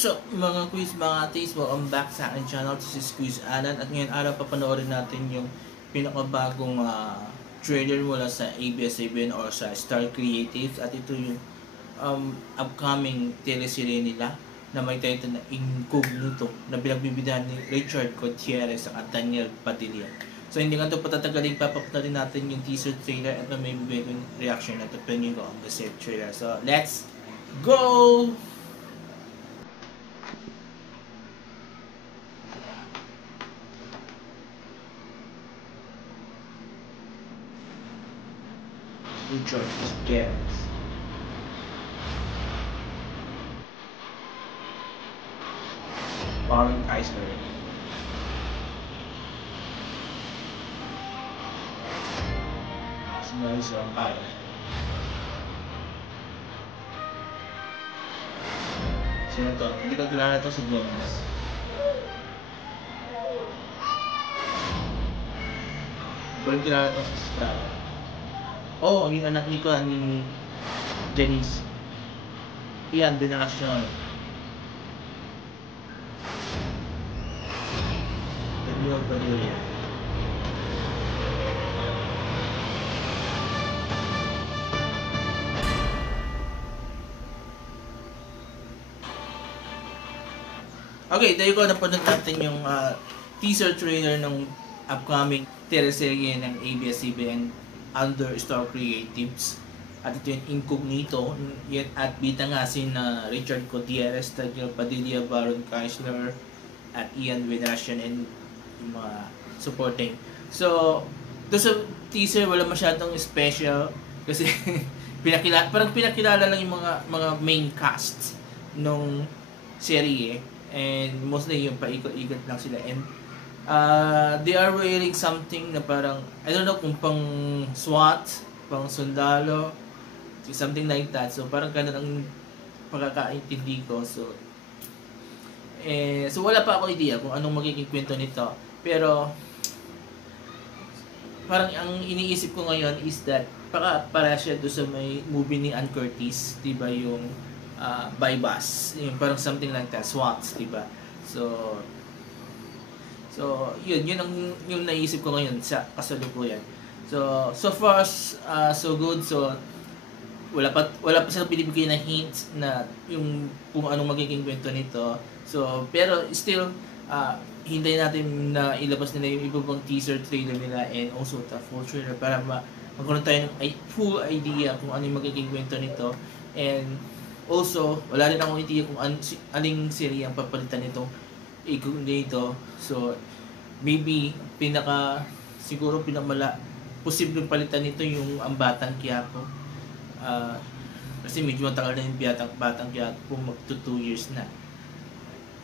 What's up mga quiz, mga atis? Welcome back sa aking channel. This is Quiz Alan. At ngayon araw papanoorin natin yung pinakabagong trailer mula sa ABS-CBN or sa Star Creatives. At ito yung upcoming teleserye nila na may title na Incognito na pinagbibidahan ni Richard Gutierrez at Daniel Padilla. So hindi nga ito patatagalin, papapuntarin natin yung teaser trailer at may bibigay yung reaction at opinion ko on the said trailer. So let's go! Richard Gutierrez. Warren Eisner. Sino sa Empire? Sino to? Hindi ko kilala to sa Gomez. Hindi ko kilala to sa Star. Oh, yung anak ni ko ni Janice. Iyan, Dinasyon. Daniel Padilla. Okay, tayo ko napanood natin yung teaser trailer ng upcoming teleserye ng ABS-CBN under Star Creatives. At ito yung Incognito. At bida nga si Richard Gutierrez, Daniel Padilla, Baron Kaisler, at Ian Venasian and yung mga supporting. So, doon sa teaser wala masyadong special kasi parang pinakilala lang yung mga main cast nung serye. And mostly yung paikot-ikot lang sila. And they are wearing something na parang, I don't know kung pang SWAT, pang sundalo, something like that. So parang ganun ang pagkakaintindi ko. So wala pa ako idea kung anong magiging kwento nito. Pero parang ang iniisip ko ngayon is that para siya doon sa may movie ni Ann Curtis, diba yung by bus, yung parang something like that, SWAT, diba? So yun ang yung naisip ko ngayon sa kasalukuyan. So far so good. So wala pa silang binibigay na hint na yung kung anong magiging kwento nito. So pero still hintayin natin na ilabas nila yung iba pang teaser trailer nila and also the full trailer para magkaroon tayo ng full idea kung ano yung magiging kwento nito. And also, wala rin akong idea kung aling serie ang papalitan nitong Incognito. So, maybe, siguro posibleng palitan nito yung ang Batang Quiapo. Kasi medyo matagal na yung Batang Quiapo, magto 2 years na.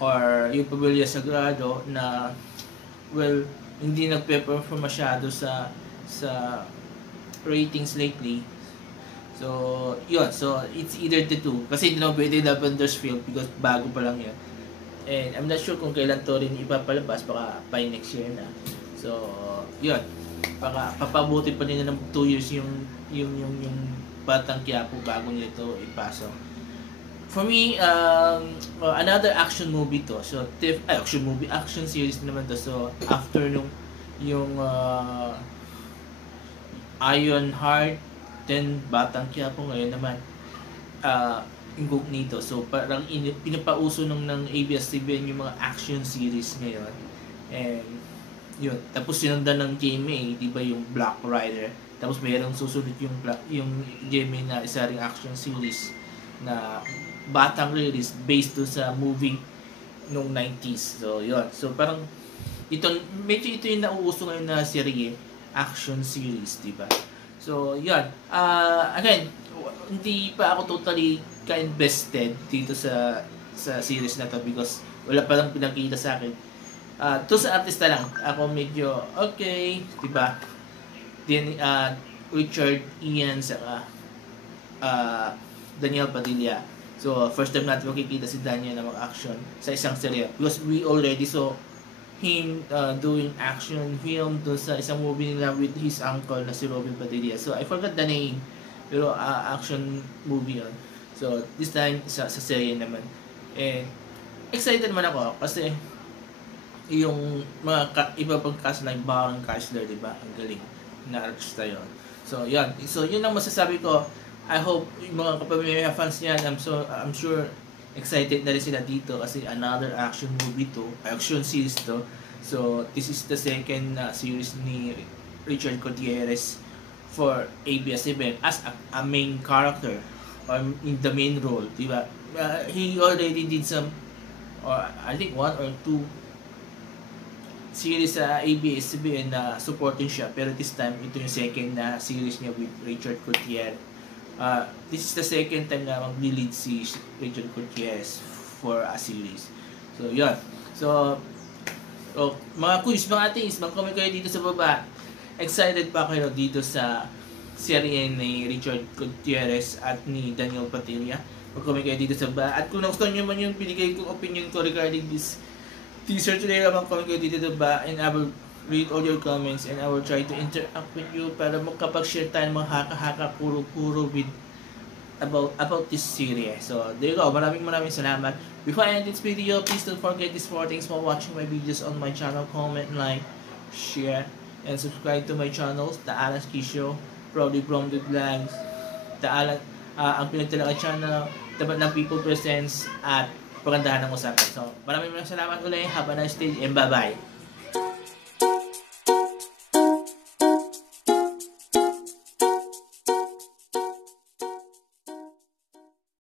Or yung Pabella Sagrado na, well, hindi nagpe-perform masyado sa ratings lately. So, yun. So, it's either the two. Kasi hindi naman pwede Lavender's Field because bago pa lang yun. And I'm not sure kung kailan to rin ipapalabas. Baka by next year na. So, yun. Baka papabuti pa nila ng 2 years yung Batang Quiapo bago nila ito ipasok. For me, another action movie to. So, action series naman to. So, after yung Ironheart, then Batang Quiapo, ngayon naman Incognito. So parang pinapauso ng ABS-CBN yung mga action series ngayon. And yun, tapos sinundan ng GMA, di ba, yung Black Rider. Tapos mayroong susunod yung GMA na isa ring action series na batang release based to sa movie nung 90s. So yun, so parang medyo ito yung nauuso ngayon na serye, action series, di ba? So, yun. Again, hindi pa ako totally ka-invested dito sa series na to because wala pa lang pinakita sa akin. To sa artista lang, ako medyo okay, diba? Then, Richard, Ian, saka Daniel Padilla. So, first time natin makikita si Daniel na mag-action sa isang serye because we already saw him doing action film doon sa isang movie nila with his uncle na si Robin Padilla. So, I forgot the name. Pero action movie yun. So, this time, sa serye naman. And excited naman ako kasi yung iba pang cast like Baron Chrysler, di ba? Ang galing na artista yun. So, yan. So, yun ang masasabi ko. I hope yung mga kapamilya fans niyan, I'm sure excited na rin sila dito kasi another action movie to, action series to. So, this is the second series ni Richard Gutierrez for ABS-CBN as a main character or in the main role, di ba? He already did some, or I think one or two series sa ABS-CBN na supporting siya, pero this time ito yung second na series niya with Richard Gutierrez. This is the second time na mag-lead si Richard Gutierrez for a series. So, yun. So, mga quiz, mga ateis, mag-comment kayo dito sa baba. Excited pa kayo dito sa serye ni Richard Gutierrez at ni Daniel Padilla? Mag-comment kayo dito sa baba. At kung nagustuhan nyo man yung binigay kong opinion ko regarding this teaser today, mag-comment kayo dito sa baba and I will read all your comments and I will try to interact with you para makapag-share tayo ng mga haka-haka puro-puro with about this series. So, there you go. Maraming salamat. Before I end this video, please don't forget these 4 things while watching my videos on my channel. Comment, like, share, and subscribe to my channels. The Alan Ski Show, Proudly Blonde Vlogs, ang pinagtalaga channel, Tapat ng People Presents, at Pagandahan ng Usapan. So, maraming salamat ulit. Have a nice day and bye-bye.